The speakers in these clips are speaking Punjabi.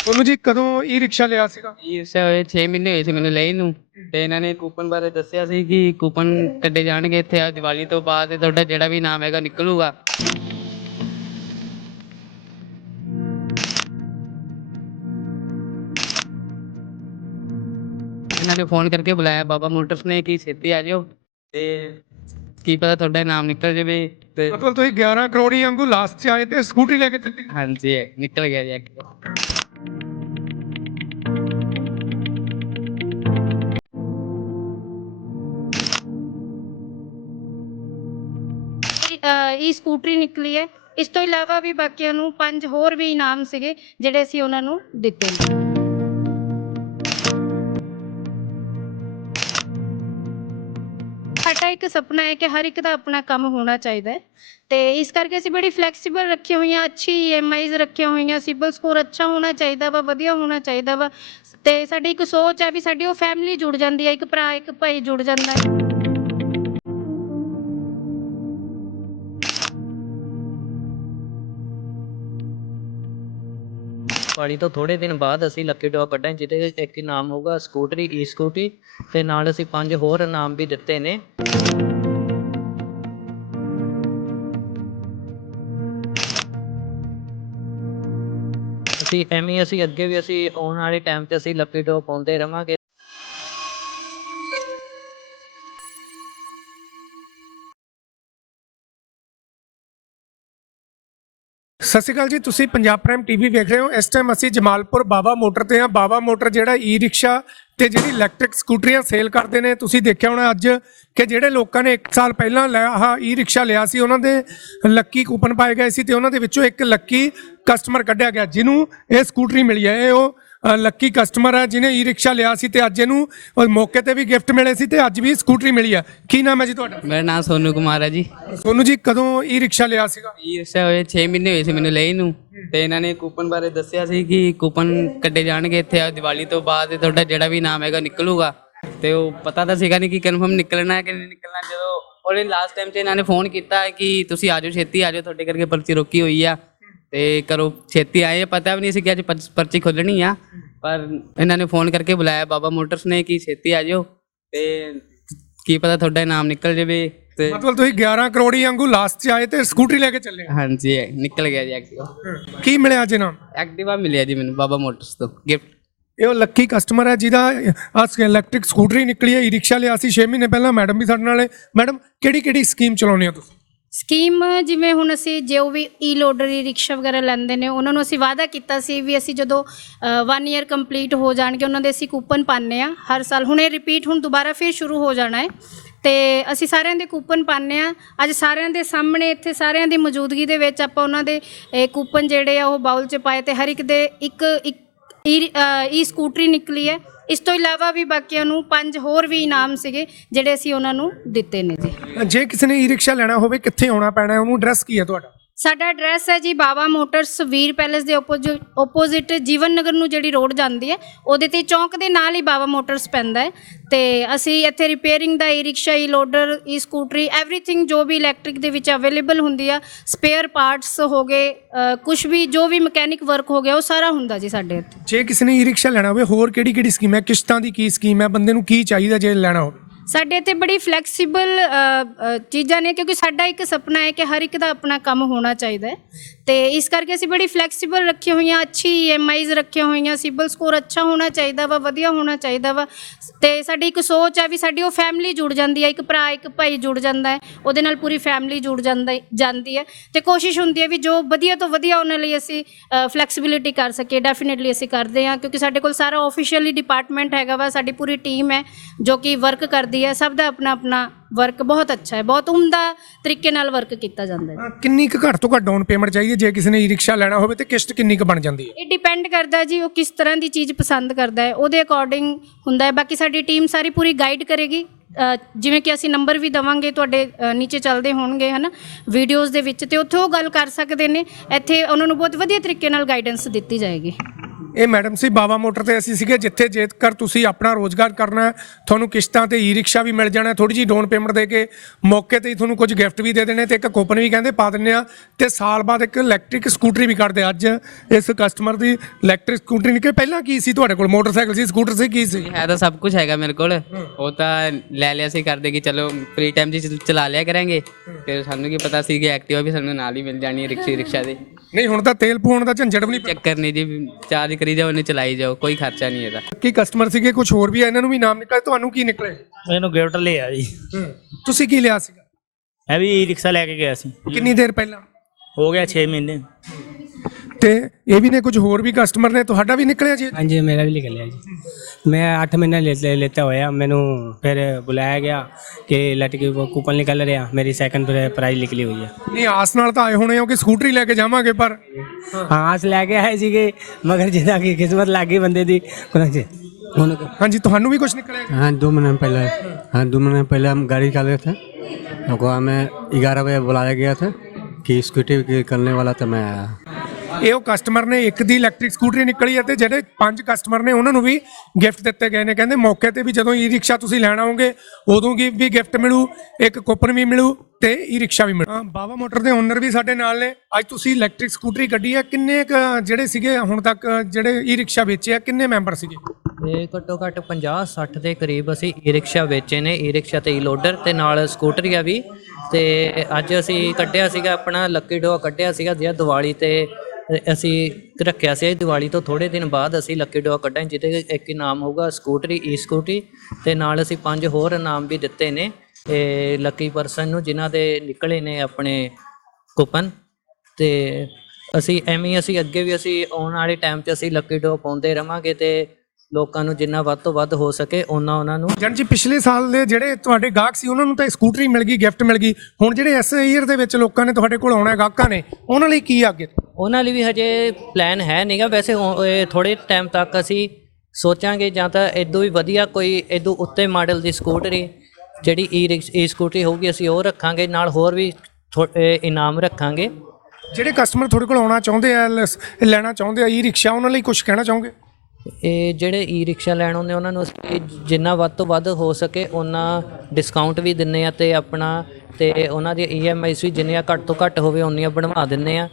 ਤੁਹਾਨੂੰ ਜੀ ਕਦੋਂ ਈ ਰਿਕਸ਼ਾ ਲਿਆ ਸੀਗਾ? ਇਸ ਹੋਏ 6 ਮਹੀਨੇ ਹੋਏ ਸੀ ਮੈਨੂੰ ਲਈ ਨੂੰ। ਤੇ ਇਹਨਾਂ ਨੇ ਕੂਪਨ ਬਾਰੇ ਦੱਸਿਆ ਸੀ ਕਿ ਕੂਪਨ ਕੱਢੇ ਜਾਣਗੇ ਇੱਥੇ ਆ ਦੀਵਾਲੀ ਤੋਂ ਬਾਅਦ ਤੁਹਾਡਾ ਜਿਹੜਾ ਵੀ ਨਾਮ ਹੈਗਾ ਨਿਕਲੂਗਾ। ਇਹਨਾਂ ਨੇ ਫੋਨ ਕਰਕੇ ਬੁਲਾਇਆ। ਬਾਬਾ ਮੋਟਰਸ ਨੇ ਕਿ ਛੇਤੀ ਆ ਜਾਓ ਤੇ ਕੀ ਪਤਾ ਤੁਹਾਡਾ ਨਾਮ ਨਿਕਲ ਜਾਵੇ ਤੇ ਮਤਲਬ ਤੁਸੀਂ 11 ਕਰੋੜੀ ਵਾਂਗੂ ਲਾਸਟ 'ਚ ਆਏ ਤੇ ਸਕੂਟਰੀ ਲੈ ਕੇ ਚੱਲੇ। ਹਾਂਜੀ ਨਿਕਲ ਗਿਆ ਜੀ ਅੱਗੇ। ਇਹ ਸਕੂਟਰੀ ਨਿਕਲੀ ਹੈ। ਇਸ ਤੋਂ ਇਲਾਵਾ ਵੀ ਬਾਕੀਆਂ ਨੂੰ ਪੰਜ ਹੋਰ ਵੀ ਇਨਾਮ ਸੀਗੇ, ਜਿਹੜੇ ਅਸੀਂ ਉਹਨਾਂ ਨੂੰ ਦਿੱਤੇ ਨੇ। ਸਾਡਾ ਇੱਕ ਸੁਪਨਾ ਹੈ ਕਿ ਹਰ ਇੱਕ ਦਾ ਆਪਣਾ ਕੰਮ ਹੋਣਾ ਚਾਹੀਦਾ ਹੈ। ਤੇ ਇਸ ਕਰਕੇ ਅਸੀਂ ਬੜੀ ਫਲੈਕਸੀਬਲ ਰੱਖੀ ਹੋਈਆਂ, ਅੱਛੀ ਈਐਮਆਈਜ਼ ਰੱਖੀਆਂ ਹੋਈਆਂ ਸਿਬਲ ਸਕੋਰ ਅੱਛਾ ਹੋਣਾ ਚਾਹੀਦਾ ਵਾ, ਵਧੀਆ ਹੋਣਾ ਚਾਹੀਦਾ ਵਾ। ਤੇ ਸਾਡੀ ਇੱਕ ਸੋਚ ਹੈ ਵੀ ਸਾਡੀ ਉਹ ਫੈਮਿਲੀ ਜੁੜ ਜਾਂਦੀ ਹੈ, ਇੱਕ ਭਰਾ, ਇੱਕ ਭਾਈ ਜੁੜ ਜਾਂਦਾ ਹੈ। ਪਾਣੀ ਤੋਂ ਥੋੜੇ ਦਿਨ ਬਾਅਦ ਅਸੀਂ ਲੱਕੀ ਡਰਾ ਕੱਢਾਂ ਜਿਹਦੇ ਇੱਕ ਇਨਾਮ ਹੋਊਗਾ ਸਕੂਟਰੀ ਈ ਸਕੂਟੀ ਤੇ ਨਾਲ ਅਸੀਂ ਪੰਜ ਹੋਰ ਇਨਾਮ ਵੀ ਦਿੱਤੇ ਨੇ। ਅਸੀਂ ਐਵੇਂ ਅਸੀਂ ਅੱਗੇ ਵੀ ਅਸੀਂ ਆਉਣ ਵਾਲੇ ਟਾਈਮ ਤੇ ਅਸੀਂ ਲੱਕੀ ਡਰਾ ਪਾਉਂਦੇ ਰਹਾਂਗੇ ਸਤਿ ਸ਼੍ਰੀ ਅਕਾਲ ਜੀ, ਤੁਸੀਂ ਪੰਜਾਬ ਪ੍ਰਾਈਮ ਟੀਵੀ ਵੇਖ ਰਹੇ ਹੋ। ਇਸ ਟਾਈਮ ਅਸੀਂ ਜਮਾਲਪੁਰ ਬਾਬਾ ਮੋਟਰ ਤੇ ਹਾਂ। ਬਾਬਾ ਮੋਟਰ ਜਿਹੜਾ ਈ ਰਿਕਸ਼ਾ ਤੇ ਜਿਹੜੀ ਇਲੈਕਟ੍ਰਿਕ ਸਕੂਟਰੀਆਂ ਸੇਲ ਕਰਦੇ ਨੇ। ਤੁਸੀਂ ਦੇਖਿਆ ਹੋਣਾ ਅੱਜ ਕਿ ਜਿਹੜੇ ਲੋਕਾਂ ਨੇ 1 ਸਾਲ ਪਹਿਲਾਂ ਲਿਆ ਆਹ ਈ ਰਿਕਸ਼ਾ ਲਿਆ ਸੀ, ਉਹਨਾਂ ਦੇ ਲੱਕੀ ਕੂਪਨ ਪਾਏ ਗਏ ਸੀ ਤੇ ਉਹਨਾਂ ਦੇ ਵਿੱਚੋਂ ਇੱਕ ਲੱਕੀ ਕਸਟਮਰ ਕੱਢਿਆ ਗਿਆ, ਜਿਹਨੂੰ ਇਹ ਸਕੂਟਰੀ ਮਿਲੀ ਹੈ। ਇਹ ਉਹ ਲੱਕੀ ਕਸਟਮਰ ਹੈ ਜਿਹਨੇ ਈ ਰਿਕਸ਼ਾ ਲਿਆ ਸੀ ਤੇ ਅੱਜ ਇਹਨੂੰ ਮੌਕੇ ਤੇ ਵੀ ਗਿਫਟ ਮਿਲੇ ਸੀ ਤੇ ਅੱਜ ਵੀ ਸਕੂਟਰੀ ਮਿਲੀ ਹੈ ਕੀ ਨਾਮ ਹੈ ਜੀ ਤੁਹਾਡਾ? ਮੇਰਾ ਨਾਮ ਸੋਨੂ ਕੁਮਾਰ ਹੈ ਜੀ। ਸੋਨੂ ਜੀ ਕਦੋਂ ਈ ਰਿਕਸ਼ਾ ਲਿਆ ਸੀਗਾ? ਇਸ ਹੋਏ 6 ਮਹੀਨੇ ਹੋਏ ਸੀ ਮੈਨੂੰ ਲਈ ਨੂੰ। ਤੇ ਇਹਨਾਂ ਨੇ ਕੂਪਨ ਬਾਰੇ ਦੱਸਿਆ ਸੀ ਕਿ ਕੂਪਨ ਕੱਢੇ ਜਾਣਗੇ ਇੱਥੇ ਆ ਦੀਵਾਲੀ ਤੋਂ ਬਾਅਦ ਤੁਹਾਡਾ ਜਿਹੜਾ ਵੀ ਨਾਮ ਹੈਗਾ ਨਿਕਲੂਗਾ। ਤੇ ਉਹ ਪਤਾ ਤਾਂ ਸੀਗਾ ਨਹੀਂ ਕਿ ਕਨਫਰਮ ਨਿਕਲਣਾ ਹੈ ਕਿ ਨਹੀਂ ਨਿਕਲਣਾ। ਜਦੋਂ ਉਹਨੇ ਲਾਸਟ ਟਾਈਮ 'ਚ ਇਹਨਾਂ ਨੇ ਫੋਨ ਕੀਤਾ ਕਿ ਤੁਸੀਂ ਆ ਜਾਓ ਛੇਤੀ ਆ ਜਾਓ ਤੁਹਾਡੇ ਕਰਕੇ ਪਰਚੀ ਰੋਕੀ ਹੋਈ ਆ। ਤੇ ਕਰੋ ਛੇਤੀ ਆਏ ਪਤਾ ਵੀ ਨਹੀਂ ਸੀ ਕਿ ਅੱਜ ਪਰਚ- ਪਰਚੀ ਖੁੱਲਣੀ ਆ। ਪਰ ਇਹਨਾਂ ਨੇ ਫੋਨ ਕਰਕੇ ਬੁਲਾਇਆ ਬਾਬਾ ਮੋਟਰਸ ਨੇ ਕਿ ਛੇਤੀ ਆ ਜਾਓ। ਤੇ ਕੀ ਪਤਾ ਤੁਹਾਡਾ ਨਾਮ ਨਿਕਲ ਜਾਵੇ ਤੇ ਮਤਲਬ ਤੁਸੀਂ 11 ਕਰੋੜੀ ਵਾਂਗੂ ਲਾਸਟ 'ਚ ਆਏ ਤੇ ਸਕੂਟਰੀ ਲੈ ਕੇ ਚੱਲੇ। ਹਾਂਜੀ ਨਿਕਲ ਗਿਆ ਜੀ ਐਕਟਿਵਾ ਕੀ ਮਿਲਿਆ ਜੀ ਨਾਮ ਐਕਟਿਵਾ ਮਿਲਿਆ ਜੀ ਮੈਨੂੰ ਬਾਬਾ ਮੋਟਰਸ ਤੋਂ ਗਿਫਟ ਇਹ ਉਹ ਲੱਕੀ ਕਸਟਮਰ ਹੈ ਜਿਹਦਾ ਆ ਇਲੈਕਟ੍ਰਿਕ ਸਕੂਟਰੀ ਨਿਕਲੀ ਹੈ ਈ ਰਿਕਸ਼ਾ ਲਿਆ ਸੀ 6 ਮਹੀਨੇ ਪਹਿਲਾਂ ਮੈਡਮ ਵੀ ਸਾਡੇ ਨਾਲ ਹੈ। ਮੈਡਮ ਕਿਹੜੀ ਕਿਹੜੀ ਸਕੀਮ ਚਲਾਉਂਦੇ ਹੋ ਤੁਸੀਂ? ਸਕੀਮ ਜਿਵੇਂ ਹੁਣ ਅਸੀਂ ਜੋ ਵੀ ਈ ਲੋਡਰੀ ਰਿਕਸ਼ਾ ਵਗੈਰਾ ਲੈਂਦੇ ਨੇ, ਉਹਨਾਂ ਨੂੰ ਅਸੀਂ ਵਾਅਦਾ ਕੀਤਾ ਸੀ ਵੀ ਅਸੀਂ ਜਦੋਂ 1 ਇਅਰ ਕੰਪਲੀਟ ਹੋ ਜਾਣਗੇ, ਉਹਨਾਂ ਦੇ ਅਸੀਂ ਕੂਪਨ ਪਾਉਂਦੇ ਆ ਹਰ ਸਾਲ। ਹੁਣ ਇਹ ਰਿਪੀਟ ਹੁਣ ਦੁਬਾਰਾ ਫਿਰ ਸ਼ੁਰੂ ਹੋ ਜਾਣਾ ਹੈ। ਤੇ ਅਸੀਂ ਸਾਰਿਆਂ ਦੇ ਕੂਪਨ ਪਾਉਂਦੇ ਆ ਅੱਜ ਸਾਰਿਆਂ ਦੇ ਸਾਹਮਣੇ ਇੱਥੇ ਸਾਰਿਆਂ ਦੀ ਮੌਜੂਦਗੀ ਦੇ ਵਿੱਚ ਆਪਾਂ ਉਹਨਾਂ ਦੇ ਕੂਪਨ ਜਿਹੜੇ ਆ ਉਹ ਬਾਉਲ 'ਚ ਪਾਏ ਤੇ ਹਰ ਇੱਕ ਦੇ ਇੱਕ ਇੱਕ ਈ ਈ ਸਕੂਟਰੀ ਨਿਕਲੀ ਹੈ। ਇਸ ਤੋਂ ਇਲਾਵਾ ਵੀ ਬਾਕੀਆਂ ਨੂੰ ਪੰਜ ਹੋਰ ਵੀ ਇਨਾਮ ਸੀਗੇ, ਜਿਹੜੇ ਅਸੀਂ ਉਹਨਾਂ ਨੂੰ ਦਿੱਤੇ ਨੇ ਜੀ। ਜੇ ਕਿਸੇ ਨੇ ਈ ਰਿਕਸ਼ਾ ਲੈਣਾ ਹੋਵੇ, ਕਿੱਥੇ ਆਉਣਾ ਪੈਣਾ ਹੈ? ਉਹਨੂੰ ਐਡਰੈਸ ਕੀ ਹੈ ਤੁਹਾਡਾ? ਸਾਡਾ ਐਡਰੈਸ ਹੈ ਜੀ ਬਾਬਾ ਮੋਟਰਸ ਵੀਰ ਪੈਲੇਸ ਦੇ ਆਪੋਜ਼ਿਟ ਜੀਵਨ ਨਗਰ ਨੂੰ ਜਿਹੜੀ ਰੋਡ ਜਾਂਦੀ ਹੈ, ਉਹਦੇ ਤੇ ਚੌਂਕ ਦੇ ਨਾਲ ਹੀ ਬਾਬਾ ਮੋਟਰਸ ਪੈਂਦਾ ਹੈ। ਤੇ ਅਸੀਂ ਇੱਥੇ ਰਿਪੇਅਰਿੰਗ ਦਾ E rickshaw E loader E scooty everything ਜੋ ਵੀ ਇਲੈਕਟ੍ਰਿਕ ਦੇ ਵਿੱਚ ਅਵੇਲੇਬਲ ਹੁੰਦੀ ਆ ਸਪੇਅਰ ਪਾਰਟਸ ਹੋ ਗਏ ਕੁਝ ਵੀ ਜੋ ਵੀ ਮਕੈਨਿਕ ਵਰਕ ਹੋ ਗਿਆ, ਉਹ ਸਾਰਾ ਹੁੰਦਾ ਜੀ ਸਾਡੇ ਇੱਥੇ। ਜੇ ਕਿਸੇ ਨੇ ਈ ਰਿਕਸ਼ਾ ਲੈਣਾ ਹੋਵੇ, ਹੋਰ ਕਿਹੜੀ ਕਿਹੜੀ ਸਕੀਮ ਹੈ? ਕਿਸ਼ਤਾਂ ਦੀ ਕੀ ਸਕੀਮ ਹੈ? ਬੰਦੇ ਨੂੰ ਕੀ ਚਾਹੀਦਾ ਜੇ ਲੈਣਾ ਹੋਵੇ? ਸਾਡੇ ਇੱਥੇ ਬੜੀ ਫਲੈਕਸੀਬਲ ਚੀਜ਼ਾਂ ਨੇ, ਕਿਉਂਕਿ ਸਾਡਾ ਇੱਕ ਸੁਪਨਾ ਹੈ ਕਿ ਹਰ ਇੱਕ ਦਾ ਆਪਣਾ ਕੰਮ ਹੋਣਾ ਚਾਹੀਦਾ ਹੈ। ਤੇ ਇਸ ਕਰਕੇ ਅਸੀਂ ਬੜੀ ਫਲੈਕਸੀਬਲ ਰੱਖੀਆਂ ਹੋਈਆਂ, ਅੱਛੀ ਈਐਮਆਈਜ਼ ਰੱਖੀਆਂ ਹੋਈਆਂ, ਸਿਬਲ ਸਕੋਰ ਅੱਛਾ ਹੋਣਾ ਚਾਹੀਦਾ ਵਾ, ਵਧੀਆ ਹੋਣਾ ਚਾਹੀਦਾ ਵਾ। ਤੇ ਸਾਡੀ ਇੱਕ ਸੋਚ ਆ ਵੀ ਸਾਡੀ ਉਹ ਫੈਮਿਲੀ ਜੁੜ ਜਾਂਦੀ ਹੈ ਇੱਕ ਭਰਾ, ਇੱਕ ਭਾਈ ਜੁੜ ਜਾਂਦਾ ਹੈ, ਉਹਦੇ ਨਾਲ ਪੂਰੀ ਫੈਮਿਲੀ ਜੁੜ ਜਾਂਦਾ ਜਾਂਦੀ ਹੈ। ਤੇ ਕੋਸ਼ਿਸ਼ ਹੁੰਦੀ ਹੈ ਵੀ ਜੋ ਵਧੀਆ ਤੋਂ ਵਧੀਆ ਉਹਨਾਂ ਲਈ ਅਸੀਂ ਫਲੈਕਸੀਬਿਲਿਟੀ ਕਰ ਸਕੀਏ ਡੈਫੀਨਿਟਲੀ ਅਸੀਂ ਕਰਦੇ ਹਾਂ, ਕਿਉਂਕਿ ਸਾਡੇ ਕੋਲ ਸਾਰਾ ਆਫੀਸ਼ੀਅਲੀ ਡਿਪਾਰਟਮੈਂਟ ਹੈਗਾ ਵਾ, ਸਾਡੀ ਪੂਰੀ ਟੀਮ ਹੈ, ਜੋ ਕਿ ਵਰਕ ਕਰਦੀ ਹੈ, ਸਭ ਦਾ ਆਪਣਾ ਆਪਣਾ ਵਰਕ ਬਹੁਤ ਅੱਛਾ ਹੈ ਬਹੁਤ ਉਮਦਾ ਤਰੀਕੇ ਨਾਲ ਵਰਕ ਕੀਤਾ ਜਾਂਦਾ ਹੈ। ਅਹ ਕਿੰਨੀ ਕੁ ਘੱਟ ਤੋਂ ਘੱਟ ਡਾਊਨ ਪੇਮੈਂਟ ਚਾਹੀਦੀ ਹੈ ਜੇ ਕਿਸੇ ਨੇ ਈ ਰਿਕਸ਼ਾ ਲੈਣਾ ਹੋਵੇ ਤੇ ਕਿਸ਼ਤ ਕਿੰਨੀ ਕੁ ਬਣ ਜਾਂਦੀ ਹੈ? ਇਹ ਡਿਪੈਂਡ ਕਰਦਾ ਜੀ ਉਹ ਕਿਸ ਤਰ੍ਹਾਂ ਦੀ ਚੀਜ਼ ਪਸੰਦ ਕਰਦਾ ਹੈ ਉਹਦੇ ਅਕੋਰਡਿੰਗ ਹੁੰਦਾ ਹੈ। ਬਾਕੀ ਸਾਡੀ ਟੀਮ ਸਾਰੀ ਪੂਰੀ ਗਾਈਡ ਕਰੇਗੀ। ਅ, ਜਿਵੇਂ ਕਿ ਅਸੀਂ ਨੰਬਰ ਵੀ ਦਵਾਂਗੇ ਤੁਹਾਡੇ ਅ, ਨੀਚੇ ਚੱਲਦੇ ਹੋਣਗੇ ਹਨਾ? ਵੀਡੀਓਜ਼ ਦੇ ਵਿੱਚ ਤੇ ਉੱਥੇ ਉਹ ਗੱਲ ਕਰ ਸਕਦੇ ਨੇ। ਇੱਥੇ ਉਹਨਾਂ ਨੂੰ ਬਹੁਤ ਵਧੀਆ ਤਰੀਕੇ ਨਾਲ ਗਾਈਡੈਂਸ ਦਿੱਤੀ ਜਾਏਗੀ। ਇਹ ਮੈਡਮ ਸੀ ਬਾਵਾ ਮੋਟਰ ਤੇ ਅਸੀਂ ਸੀਗੇ ਜਿੱਥੇ ਜੇਕਰ ਤੁਸੀਂ ਆਪਣਾ ਰੋਜ਼ਗਾਰ ਕਰਨਾ ਹੈ ਤੁਹਾਨੂੰ ਕਿਸ਼ਤਾਂ ਤੇ ਈ ਰਿਕਸ਼ਾ ਵੀ ਮਿਲ ਜਾਣਾ ਥੋੜੀ ਜੀ ਡਾਊਨ ਪੇਮੈਂਟ ਦੇ ਕੇ ਮੌਕੇ ਤੇ ਹੀ ਤੁਹਾਨੂੰ ਕੁਝ ਗਿਫਟ ਵੀ ਦੇ ਦੇਣੇ ਤੇ ਇੱਕ ਕੂਪਨ ਵੀ ਕਹਿੰਦੇ ਪਾ ਦਿੰਨੇ ਆ ਤੇ ਸਾਲ ਬਾਅਦ ਇੱਕ ਇਲੈਕਟ੍ਰਿਕ ਸਕੂਟਰੀ ਵੀ ਕੱਢਦੇ। ਅੱਜ ਇਸ ਕਸਟਮਰ ਦੀ ਇਲੈਕਟ੍ਰਿਕ ਸਕੂਟਰੀ ਨਿਕਲ ਪਹਿਲਾਂ ਕੀ ਸੀ ਤੁਹਾਡੇ ਕੋਲ? ਮੋਟਰਸਾਈਕਲ ਸੀ ਸਕੂਟਰ ਸੀ ਕੀ ਸੀ? ਹੈ ਤਾਂ ਸਭ ਕੁਝ ਹੈਗਾ ਮੇਰੇ ਕੋਲ। ਉਹ ਤਾਂ ਲੈ ਲਿਆ ਸੀ ਕਰਦੇ ਕਿ ਚਲੋ ਫ੍ਰੀ ਟਾਈਮ 'ਚ ਚਲਾ ਲਿਆ ਕਰਾਂਗੇ। ਫਿਰ ਸਾਨੂੰ ਕੀ ਪਤਾ ਸੀ ਕਿ ਐਕਟਿਵਾ ਵੀ ਸਾਨੂੰ ਨਾਲ ਹੀ ਮਿਲ ਜਾਣੀ ਹੈ ਰਿਕਸ਼ੇ ਰਿਕਸ਼ਾ ਦੇ। ਨਹੀਂ ਹੁਣ ਤਾਂ ਤੇਲ ਪਵਾਉਣ ਦਾ ਝੰਜਟ ਵੀ ਨਹੀਂ ਚੱਕਰ ਨਹੀਂ ਜੀ ਚਾਰਜ ਕਰੀ ਜਾਓ ਉਹਨੇ ਚਲਾਈ ਜਾਓ ਕੋਈ ਖਰਚਾ ਨਹੀਂ ਇਹਦਾ। ਕੀ ਕਸਟਮਰ ਸੀਗੇ? ਕੁਝ ਹੋਰ ਵੀ ਆ, ਇਹਨਾਂ ਨੂੰ ਵੀ ਨਾਮ ਨਿਕਲੇ ਤੁਹਾਨੂੰ ਕੀ ਨਿਕਲੇ ਮੈਨੂੰ ਗਿਫਟ ਲਿਆ ਜੀ। ਤੁਸੀਂ ਕੀ ਲਿਆ ਸੀਗਾ? ਮੈਂ ਵੀ ਰਿਕਸ਼ਾ ਲੈ ਕੇ ਗਿਆ ਸੀ। ਕਿੰਨੀ ਦੇਰ ਪਹਿਲਾਂ? ਹੋ ਗਿਆ 6 ਮਹੀਨੇ। ਤੇ ਇਹ ਵੀ ਨੇ ਕੁਝ ਹੋਰ ਵੀ ਕਸਟਮਰ ਨੇ ਤੁਹਾਡਾ ਵੀ ਨਿਕਲਿਆ ਜੀ हाँ जी मेरा भी निकल गया जी मैं आठ महीने ले, ले, लेता होया मैंने फिर बुलाया गया कि लटकी वो कूपन निकल रहा मेरी सेकंड प्राइज निकली हुई है ਨਹੀਂ ਆਸ ਨਾਲ ਤਾਂ ਆਏ ਹੋਣੇ ਹੋ ਕਿ ਸਕੂਟਰੀ ਲੈ ਕੇ ਜਾਵਾਂਗੇ ਪਰ हाँ आज लैके आए जी कि मगर जिदा की किस्मत लागी बंदे दी कुना जी ਹੁਣ ਹਾਂਜੀ ਤੁਹਾਨੂੰ ਵੀ ਕੁਝ ਨਿਕਲਿਆ हाँ दो महीने पहले हाँ दो महीने पहले हम गाड़ी निकाले थे हमको हमें ग्यारह बजे बुलाया गया था कि स्कूटी की करने वाला था मैं आया ਇਹ ਉਹ ਕਸਟਮਰ ਨੇ ਇੱਕ ਦੀ ਇਲੈਕਟ੍ਰਿਕ ਸਕੂਟਰੀ ਨਿਕਲੀ ਹੈ ਤੇ ਜਿਹੜੇ ਪੰਜ ਕਸਟਮਰ ਨੇ ਉਹਨਾਂ ਨੂੰ ਵੀ ਗਿਫਟ ਦਿੱਤੇ ਗਏ ਨੇ। ਕਹਿੰਦੇ ਮੌਕੇ ਤੇ ਵੀ ਜਦੋਂ ਈ ਰਿਕਸ਼ਾ ਤੁਸੀਂ ਲੈਣ ਆਓਗੇ, ਉਦੋਂ ਕੀ ਵੀ ਗਿਫਟ ਮਿਲੂ, ਇੱਕ ਕੂਪਨ ਵੀ ਮਿਲੂ ਤੇ ਈ ਰਿਕਸ਼ਾ ਵੀ ਮਿਲੂ। ਬਾਵਾ ਮੋਟਰ ਦੇ ਓਨਰ ਵੀ ਸਾਡੇ ਨਾਲ ਨੇ। ਅੱਜ ਤੁਸੀਂ ਇਲੈਕਟ੍ਰਿਕ ਸਕੂਟਰੀ ਕੱਢੀ ਹੈ। ਕਿੰਨੇ ਕੁ ਜਿਹੜੇ ਸੀਗੇ ਹੁਣ ਤੱਕ, ਜਿਹੜੇ ਈ ਰਿਕਸ਼ਾ ਵੇਚੇ ਆ, ਕਿੰਨੇ ਮੈਂਬਰ ਸੀਗੇ? ਇਹ ਘੱਟੋ ਘੱਟ 50 60 ਦੇ ਕਰੀਬ ਅਸੀਂ ਈ ਰਿਕਸ਼ਾ ਵੇਚੇ ਨੇ। ਈ ਰਿਕਸ਼ਾ ਤੇ ਈ ਲੋਡਰ ਤੇ ਨਾਲ ਸਕੂਟਰੀਆਂ ਵੀ। ਤੇ ਅੱਜ ਅਸੀਂ ਕੱਢਿਆ ਸੀਗਾ ਆਪਣਾ ਲੱਕੀ ਡੋ ਕੱਢਿਆ ਸੀਗਾ, ਜਿਹੜਾ ਦੀਵਾਲੀ ਤੇ ਅਸੀਂ ਰੱਖਿਆ ਸੀ ਦੀਵਾਲੀ ਤੋਂ ਥੋੜੇ ਦਿਨ ਬਾਅਦ ਅਸੀਂ ਲੱਕੀ ਡੋ ਕੱਢਾਂ ਜਿਹਦੇ ਇੱਕ ਇਨਾਮ ਹੋਊਗਾ ਸਕੂਟਰੀ ਈ ਸਕੂਟੀ ਤੇ ਨਾਲ ਅਸੀਂ ਪੰਜ ਹੋਰ ਇਨਾਮ ਵੀ ਦਿੱਤੇ ਨੇ, ਇਹ ਲੱਕੀ ਪਰਸਨ ਨੂੰ ਜਿਨ੍ਹਾਂ ਦੇ ਨਿਕਲੇ ਨੇ ਆਪਣੇ ਕੂਪਨ ਤੇ ਅਸੀਂ ਐਵੇਂ ਹੀ ਅਸੀਂ ਅੱਗੇ ਵੀ ਅਸੀਂ ਆਉਣ ਵਾਲੇ ਟਾਈਮ 'ਚ ਅਸੀਂ ਲੱਕੀ ਡੋ ਪਾਉਂਦੇ ਰਵਾਂਗੇ ਤੇ ਲੋਕਾਂ ਨੂੰ ਜਿੰਨਾ ਵੱਧ ਤੋਂ ਵੱਧ ਹੋ ਸਕੇ ਉਹਨਾਂ ਉਹਨਾਂ ਨੂੰ ਜਨ ਜੀ ਪਿਛਲੇ ਸਾਲ ਦੇ ਜਿਹੜੇ ਤੁਹਾਡੇ ਗਾਹਕ ਸੀ, ਉਹਨਾਂ ਨੂੰ ਤਾਂ ਸਕੂਟਰੀ ਮਿਲ ਗਈ ਗਿਫਟ ਮਿਲ ਗਈ। ਹੁਣ ਜਿਹੜੇ ਇਸ ਈਅਰ ਦੇ ਵਿੱਚ ਲੋਕਾਂ ਨੇ ਤੁਹਾਡੇ ਕੋਲ ਆਉਣਾ ਗਾਹਕਾਂ ਨੇ, ਉਹਨਾਂ ਲਈ ਕੀ ਆ ਉਹਨਾਂ ਲਈ ਵੀ ਹਜੇ ਪਲਾਨ ਹੈ ਨਹੀਂਗਾ ਵੈਸੇ ਥੋੜੇ ਟਾਈਮ ਤੱਕ ਅਸੀਂ ਸੋਚਾਂਗੇ ਜਾਂ ਤਾਂ ਇਦੋਂ ਵੀ ਵਧੀਆ ਕੋਈ ਇਦੋਂ ਉੱਤੇ ਮਾਡਲ ਦੀ ਸਕੂਟਰੀ ਜਿਹੜੀ ਈ ਰਿਕਸ ਈ ਸਕੂਟਰੀ ਹੋਊਗੀ ਅਸੀਂ ਉਹ ਰੱਖਾਂਗੇ। ਨਾਲ ਹੋਰ ਵੀ ਇਨਾਮ ਰੱਖਾਂਗੇ। ਜਿਹੜੇ ਕਸਟਮਰ ਤੁਹਾਡੇ ਕੋਲ ਆਉਣਾ ਚਾਹੁੰਦੇ ਆ ਲੈਣਾ ਚਾਹੁੰਦੇ ਆ ਈ ਰਿਕਸ਼ਾ ਉਹਨਾਂ ਲਈ ਕੁਝ ਕਹਿਣਾ ਚਾਹੋਗੇ? ਇਹ ਜਿਹੜੇ ਈ ਰਿਕਸ਼ਾ ਲੈਣ ਆਉਂਦੇ ਉਹਨਾਂ ਨੂੰ ਅਸੀਂ ਜਿੰਨਾ ਵੱਧ ਤੋਂ ਵੱਧ ਹੋ ਸਕੇ ਉਹਨਾਂ ਡਿਸਕਾਊਂਟ ਵੀ ਦਿੰਨੇ ਆ ਤੇ ਆਪਣਾ ਤੇ ਉਹਨਾਂ ਦੀ ਈਐਮਆਈਸ ਵੀ ਜਿੰਨੀਆਂ ਘੱਟ ਤੋਂ ਘੱਟ ਹੋਵੇ ਉਨੀਆਂ ਬਣਵਾ ਦਿੰਨੇ ਆ।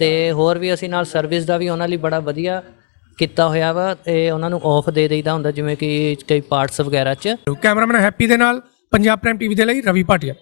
ਤੇ ਹੋਰ ਵੀ ਅਸੀਂ ਨਾਲ ਸਰਵਿਸ ਦਾ ਵੀ ਉਹਨਾਂ ਲਈ ਬੜਾ ਵਧੀਆ ਕੀਤਾ ਹੋਇਆ ਵਾ ਤੇ ਉਹਨਾਂ ਨੂੰ ਆਫ ਦੇ ਦੇਈਦਾ ਹੁੰਦਾ ਜਿਵੇਂ ਕਿ ਕਈ ਪਾਰਟਸ ਵਗੈਰਾ 'ਚ। ਕੈਮਰਾਮੈਨ ਹੈਪੀ ਦੇ ਨਾਲ ਪੰਜਾਬ ਪ੍ਰਾਈਮ ਟੀਵੀ ਦੇ ਲਈ ਰਵੀ ਭਾਟੀਆ।